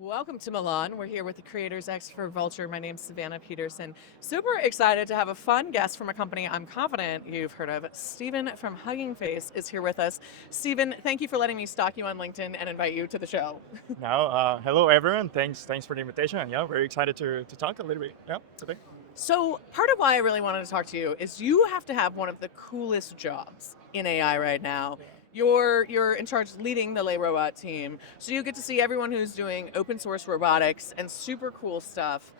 Welcome to Milan. We're here with the Creators X for Vulture. My name's Savannah Peterson. Super excited to have a fun guest from a company I'm confident you've heard of. Stephen from Hugging Face is here with us. Stephen, thank you for letting me stalk you on LinkedIn and invite you to the show. Now, hello everyone. Thanks for the invitation. And yeah, very excited to talk a little bit. Yeah, today. So, part of why I really wanted to talk to you is you have to have one of the coolest jobs in AI right now. You're in charge of leading the LeRobot team, so you get to see everyone who's doing open source robotics and super cool stuff.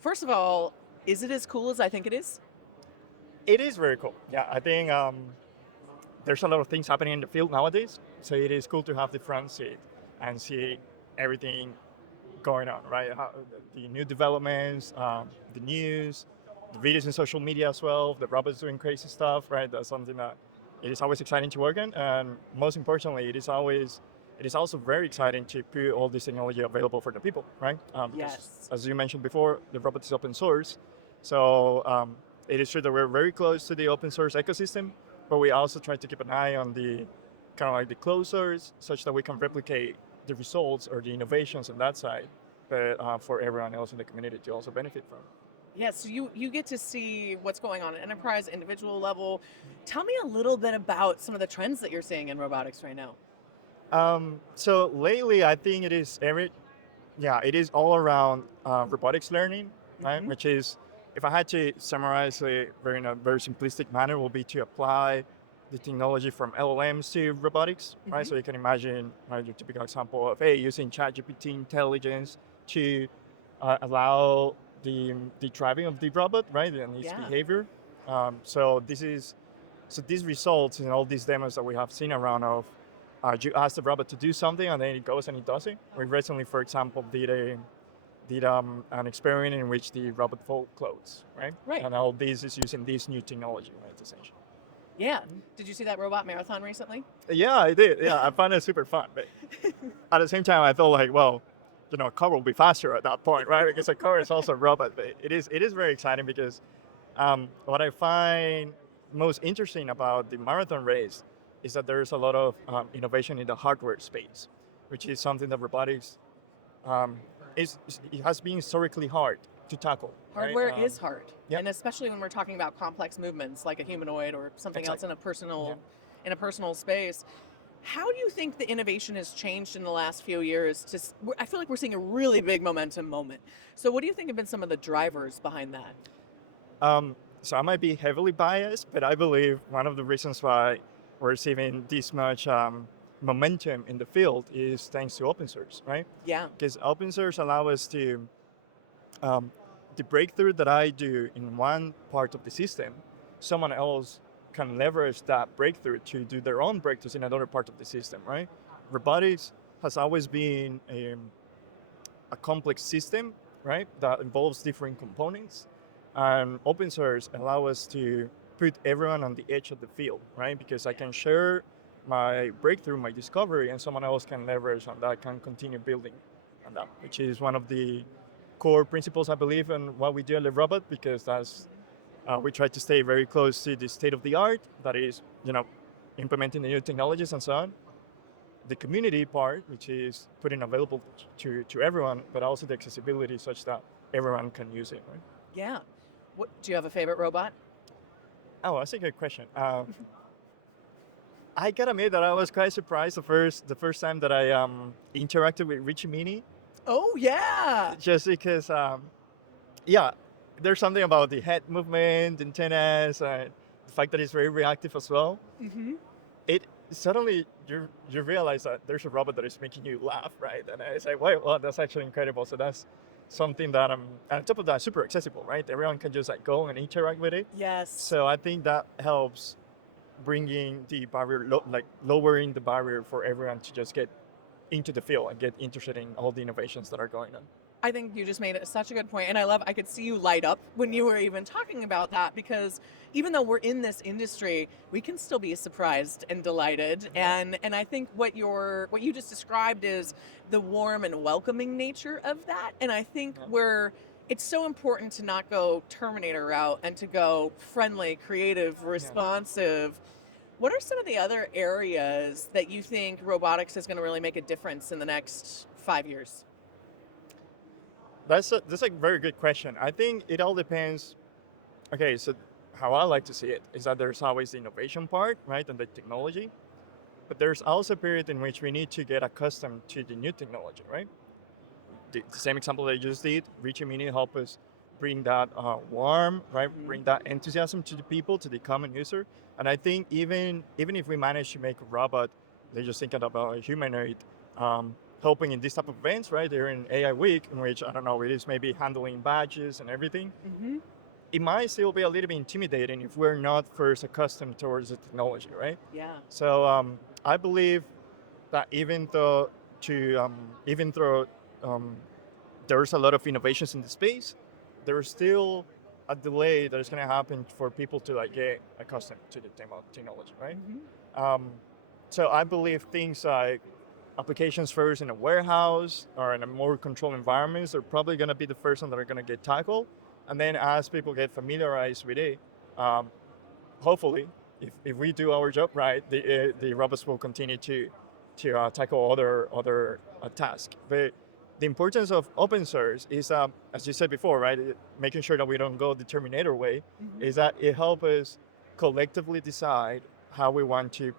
First of all, is it as cool as I think it is? It is very cool. Yeah, I think there's a lot of things happening in the field nowadays. So it is cool to have the front seat and see everything going on, right? The new developments, the news, the videos in social media as well. The robots doing crazy stuff, right? That's something that it is always exciting to work on, and most importantly, it is also very exciting to put all this technology available for the people, right? Yes. As you mentioned before, the robot is open source, so it is true that we're very close to the open source ecosystem, but we also try to keep an eye on the kind of like the closed source, such that we can replicate the results or the innovations on that side, but for everyone else in the community to also benefit from. Yeah, so you get to see what's going on at enterprise, individual level. Tell me a little bit about some of the trends that you're seeing in robotics right now. So lately, I think it is all around robotics learning, right? Hmm. Which is, if I had to summarize it in a very simplistic manner, will be to apply the technology from LLMs to robotics, right? Hmm. So you can imagine, right, your typical example of, hey, using ChatGPT intelligence to allow the driving of the robot, right, and its Yeah. behavior. So these results in all these demos that we have seen around of you ask the robot to do something and then it goes and it does it. We recently, for example, did an experiment in which the robot fold clothes, right? Right. And all this is using this new technology, right? Essentially. Yeah. Did you see that robot marathon recently? Yeah, I did. Yeah, I found it super fun. But at the same time, I felt like, well, a car will be faster at that point, right? Because a car is also a robot. But it is very exciting because what I find most interesting about the marathon race is that there's a lot of innovation in the hardware space, which is something that robotics um, it has been historically hard to tackle. Right? Hardware is hard, Yep. and especially when we're talking about complex movements like a humanoid or something else Exactly. Yeah. in a personal space. How do you think the innovation has changed in the last few years? I feel like we're seeing a really big momentum moment. So, what do you think have been some of the drivers behind that? So I might be heavily biased, but I believe one of the reasons why we're receiving this much momentum in the field is thanks to open source, right? Yeah. Because open source allow us to um, the breakthrough that I do in one part of the system, someone else can leverage that breakthrough to do their own breakthroughs in another part of the system, right? Robotics has always been a complex system, right, that involves different components. And open source allow us to put everyone on the edge of the field, right? Because I can share my breakthrough, my discovery, and someone else can leverage on that, can continue building on that, which is one of the core principles I believe in what we do at LeRobot, because that's we try to stay very close to the state of the art, that is, implementing the new technologies and so on. The community part, which is putting available to everyone, but also the accessibility such that everyone can use it, right? Yeah. What do you have a favorite robot? Oh, that's a good question. I gotta admit that I was quite surprised the first time that I interacted with Richie Mini, Oh yeah. just because yeah, there's something about the head movement, antennas, and the fact that it's very reactive as well. Hmm. It suddenly you realize that there's a robot that is making you laugh, right? And I say, wait, well, that's actually incredible. So that's something that and on top of that, super accessible, right? Everyone can just like go and interact with it. Yes. So I think that helps bringing the barrier, like lowering the barrier for everyone to just get into the field and get interested in all the innovations that are going on. I think you just made it such a good point, and I could see you light up when you were even talking about that, because even though we're in this industry, we can still be surprised and delighted. And I think what you just described is the warm and welcoming nature of that. And I think Yeah. it's so important to not go Terminator route and to go friendly, creative, Yeah. responsive. What are some of the other areas that you think robotics is going to really make a difference in the next 5 years? That's a very good question. I think it all depends. Okay, so how I like to see it is that there's always the innovation part, right, and the technology, but there's also a period in which we need to get accustomed to the new technology, right? The same example that I just did, Reaching Meaning help us bring that warm, right, Mhm. bring that enthusiasm to the people, to the common user. And I think even if we manage to make a robot, they're just thinking about a humanoid helping in this type of events, right? They're in AI week, in which I don't know, it is maybe handling badges and everything. Mhm. It might still be a little bit intimidating if we're not first accustomed towards the technology, right? Yeah. So I believe that even though um, there's a lot of innovations in the space, there's still a delay that is going to happen for people to like get accustomed to the technology, right? Mhm. Um, so I believe things like applications first in a warehouse or in a more controlled environments are probably going to be the first one that are going to get tackled, and then as people get familiarized with it, um, hopefully, if we do our job right, the robots will continue to tackle other tasks. But the importance of open source is, as you said before, right, making sure that we don't go the Terminator way, Mhm. is that it helps us collectively decide how we want to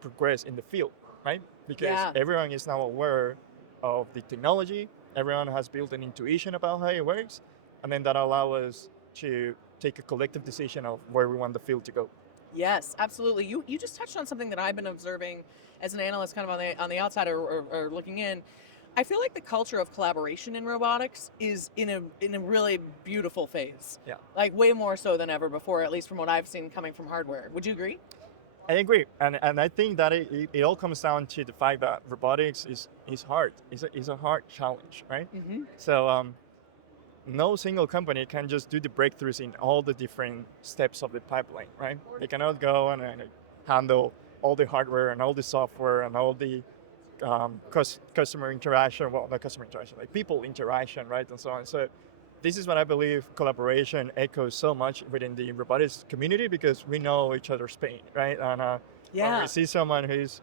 progress in the field, right? Because Yeah. everyone is now aware of the technology, everyone has built an intuition about how it works, and then that allows us to take a collective decision of where we want the field to go. Yes, absolutely. You just touched on something that I've been observing as an analyst, kind of on the outside, or looking in. I feel like the culture of collaboration in robotics is in a really beautiful phase, Yeah, like way more so than ever before, at least from what I've seen coming from hardware. Would you agree? I agree, and I think that it all comes down to the fact that robotics is hard. It's a hard challenge, right? Mm-hmm. So no single company can just do the breakthroughs in all the different steps of the pipeline, right? They cannot go and handle all the hardware and all the software and all the customer interaction, well, not customer interaction, like people interaction, right, and so on. So this is what I believe collaboration echoes so much within the robotics community because we know each other's pain, right? And when we Yeah. see someone who's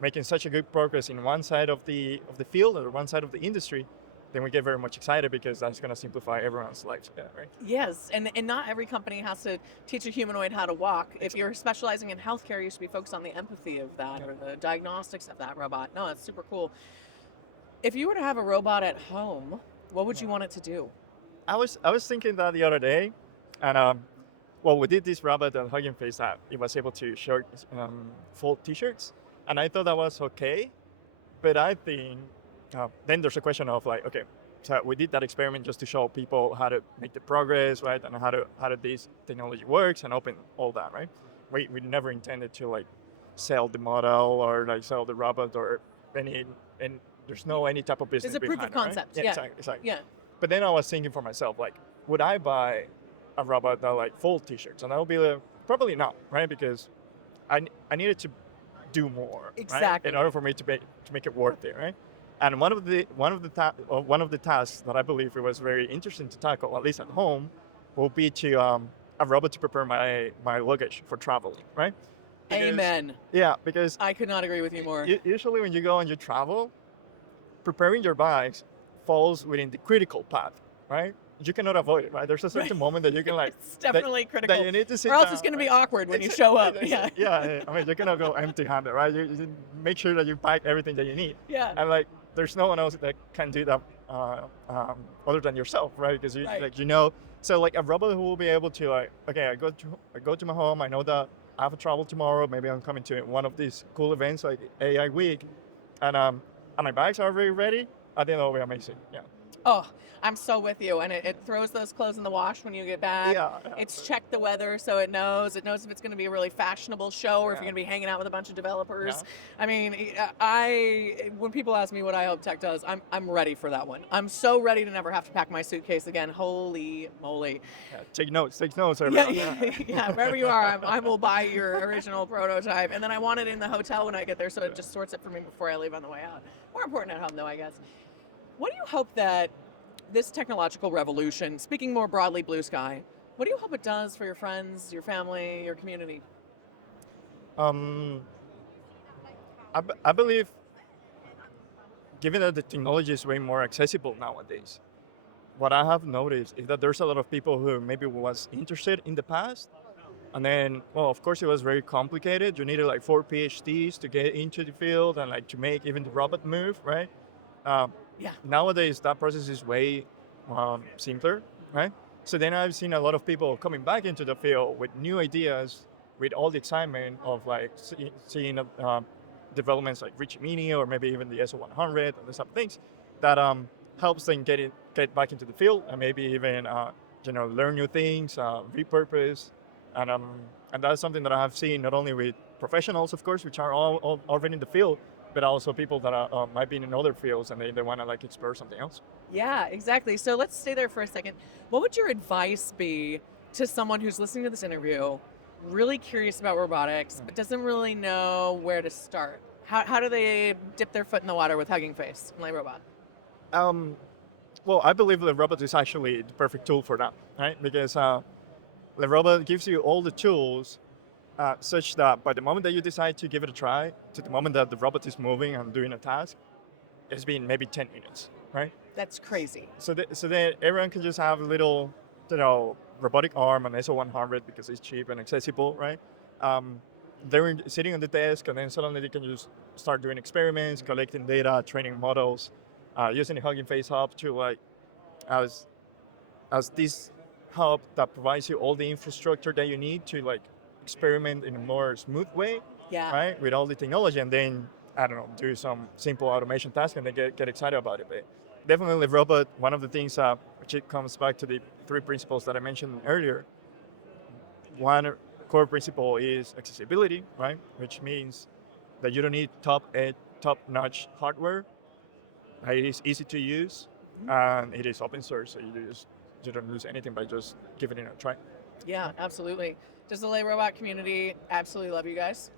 making such a good progress in one side of the field or one side of the industry, then we get very much excited because that's going to simplify everyone's lives, yeah, right? Yes, and not every company has to teach a humanoid how to walk. If Exactly. you're specializing in healthcare, you should be focused on the empathy of that Yeah. or the diagnostics of that robot. No, it's super cool. If you were to have a robot at home, what would Yeah. you want it to do? I was thinking that the other day, and well, we did this robot at Hugging Face that it was able to short fold T-shirts, and I thought that was okay. But I think then there's a question of like, okay, so we did that experiment just to show people how to make the progress, right, and how this technology works and open all that, right? We never intended to like sell the model or like sell the robot or any and there's no any type of There's business a proof of behind it, right? concept. Yeah, Yeah. exactly. Yeah. But then I was thinking for myself, like, would I buy a robot that like fold T-shirts? And I would be like, probably not, right? Because I needed to do more, right, in Exactly. order for me to make it worth it, right? And one of the tasks that I believe it was very interesting to tackle, at least at home, will be to a robot to prepare my luggage for traveling, right? Because Amen. yeah, because I could not agree with you more. usually when you go and you travel, preparing your bags falls within the critical path, right? You cannot avoid it, right? There's a Right. certain moment that you can like It's that, definitely that critical. you need to Or sit else it's down, going to be right? awkward when you show up. Yeah. Yeah. I mean, you cannot go empty-handed, right? You make sure that you pack everything that you need, Yeah. and like, there's no one else that can do that other than yourself, right? Because you Right. like you know, so like a robot who will be able to like, okay, I go to my home. I know that I have a travel tomorrow. Maybe I'm coming to one of these cool events like AI Week, and my bags are already ready. I think that will be amazing. Yeah. Oh, I'm so with you. And it throws those clothes in the wash when you get back. Yeah. Yeah. It's checked the weather so it knows. It knows if it's going to be a really fashionable show or if you're Yeah. going to be hanging out with a bunch of developers. Yeah. I mean, when people ask me what I hope tech does, I'm ready for that one. I'm so ready to never have to pack my suitcase again. Holy moly. Yeah. Take notes. Take notes, Yeah, everyone. yeah, yeah. Wherever you are, I will buy your original prototype. And then I want it in the hotel when I get there so it just sorts it for me before I leave on the way out. More important at home, though, I guess. What do you hope that this technological revolution, speaking more broadly, blue sky, what do you hope it does for your friends, your family, your community? Um, I believe, given that the technology is way more accessible nowadays, what I have noticed is that there's a lot of people who maybe was interested in the past, and then, well, of course, it was very complicated. You needed like 4 PhDs to get into the field and like to make even the robot move, right? Um, Yeah. Nowadays, that process is way simpler, right? So then I've seen a lot of people coming back into the field with new ideas, with all the excitement of like seeing developments like Rich Mini or maybe even the SO100 and these type of things that helps them get back into the field and maybe even learn new things, repurpose, and um, and that's something that I have seen not only with professionals, of course, which are all already in the field, but also people that are, might be in other fields and they want to like explore something else. Yeah, exactly. So let's stay there for a second. What would your advice be to someone who's listening to this interview, really curious about robotics, but doesn't really know where to start? How do they dip their foot in the water with Hugging Face and LeRobot? Um, well, I believe LeRobot is actually the perfect tool for that, right? Because LeRobot gives you all the tools such that by the moment that you decide to give it a try, to the moment that the robot is moving and doing a task, it's been maybe 10 minutes, right? That's crazy. So then everyone can just have a little, robotic arm and SO100 because it's cheap and accessible, right? Um, they're sitting on the desk and then suddenly they can just start doing experiments, collecting data, training models, using the Hugging Face hub to like as as this hub that provides you all the infrastructure that you need to like experiment in a more smooth way, Yeah. right? With all the technology, and then I don't know, do some simple automation task, and they get excited about it. But definitely, robot. One of the things which it comes back to the three principles that I mentioned earlier. One core principle is accessibility, right? Which means that you don't need top-notch hardware. It is easy to use, and it is open source, so you don't lose anything by just giving it a try. Yeah, absolutely. Does the LeRobot community absolutely love you guys?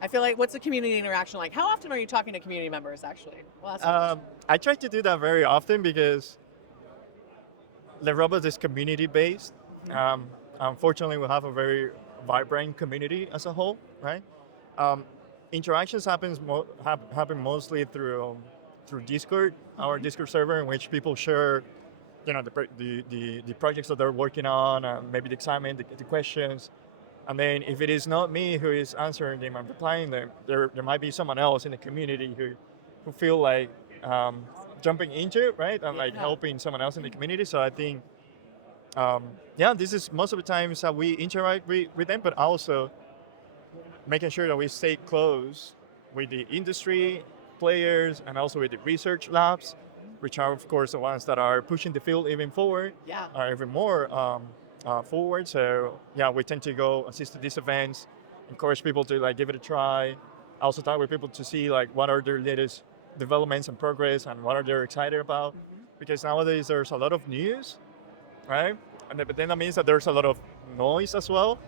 I feel like, what's the community interaction like? How often are you talking to community members, actually? Well, that's I try to do that very often because LeRobot is community based. Um, Unfortunately, we have a very vibrant community as a whole, right? Um, Interactions happen mostly through Discord, our Discord server, in which people share, the projects that they're working on, maybe the excitement, the questions, and then if it is not me who is answering them and replying them, there might be someone else in the community who feel like jumping into it, right, and like Yeah. helping someone else in the community. So I think, yeah, this is most of the times that we interact with them, but also making sure that we stay close with the industry players and also with the research labs, which are of course the ones that are pushing the field even forward, Yeah. even more forward. So yeah, we tend to go assist to these events, encourage people to like give it a try. Also talk with people to see like what are their latest developments and progress and what are they excited about. Because nowadays there's a lot of news, right? But then that means that there's a lot of noise as well.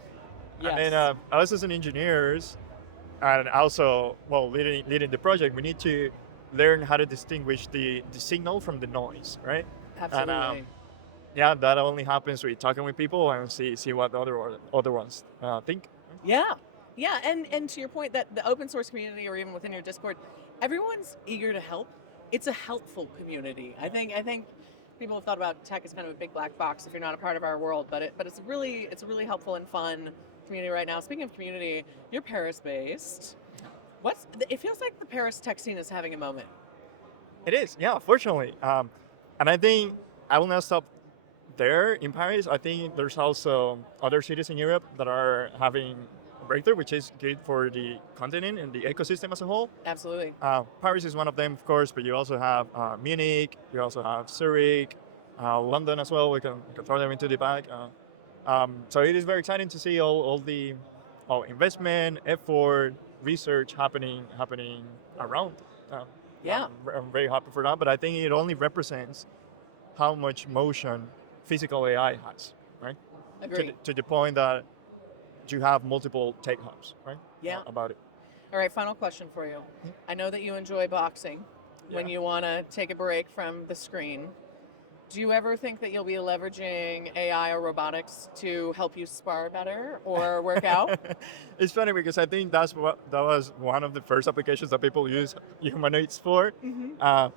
Yes. And then us as an engineers, and also, well, leading the project, we need to learn how to distinguish the signal from the noise, right? Absolutely. And yeah, that only happens with talking with people and see what the other ones think. Yeah. Yeah, and to your point, that the open source community or even within your Discord, everyone's eager to help. It's a helpful community. I think people have thought about tech as kind of a big black box if you're not a part of our world, but it's a really helpful and fun community right now. Speaking of community, you're Paris based. It feels like the Paris tech scene is having a moment. It is, yeah, fortunately. And I think I will not stop there in Paris. I think there's also other cities in Europe that are having a breakthrough, which is good for the continent and the ecosystem as a whole. Absolutely. Paris is one of them, of course, but you also have Munich, you also have Zurich, London as well. We can throw them into the bag. So it is very exciting to see all the investment, effort, research happening around. Yeah. I'm very happy for that, but I think it only represents how much motion physical AI has, right? Agree. To the point that you have multiple tech hubs, right? Yeah. About it. All right, final question for you. I know that you enjoy boxing when Yeah. you want to take a break from the screen. Do you ever think that you'll be leveraging AI or robotics to help you spar better or work out? It's funny because I think that was one of the first applications that people use humanoids for. Mm-hmm. Uh,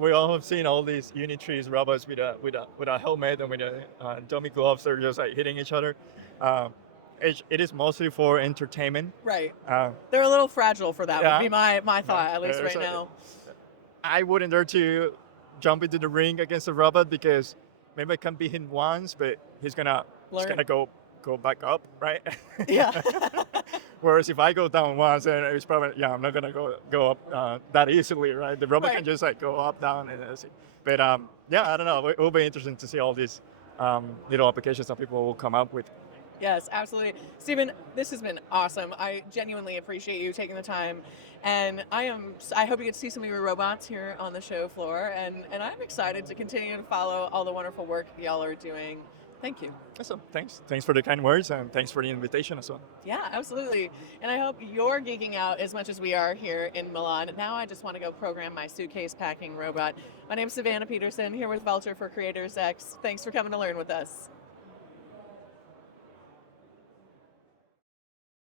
we all have seen all these Unitree robots with a helmet and with a dummy gloves. They're just like hitting each other. Um, it is mostly for entertainment. Right. Uh, They're a little fragile for that, would be yeah, my no, thought, at least right so now. I wouldn't dare to jump into the ring against a robot because maybe I can beat him once, but he's gonna Learn. go back up, right? Yeah. Whereas if I go down once, then it's probably I'm not gonna go up that easily, right? The robot Right. can just like go up, down, and that's it. But yeah, I don't know. It will be interesting to see all these little applications that people will come up with. Yes, absolutely. Stephen, this has been awesome. I genuinely appreciate you taking the time. And I hope you get to see some of your robots here on the show floor. And I'm excited to continue to follow all the wonderful work y'all are doing. Thank you. Awesome. Thanks for the kind words and thanks for the invitation as well. Yeah, absolutely. And I hope you're geeking out as much as we are here in Milan. Now I just want to go program my suitcase packing robot. My name is Savannah Peterson, here with Vulture for Creators X. Thanks for coming to learn with us.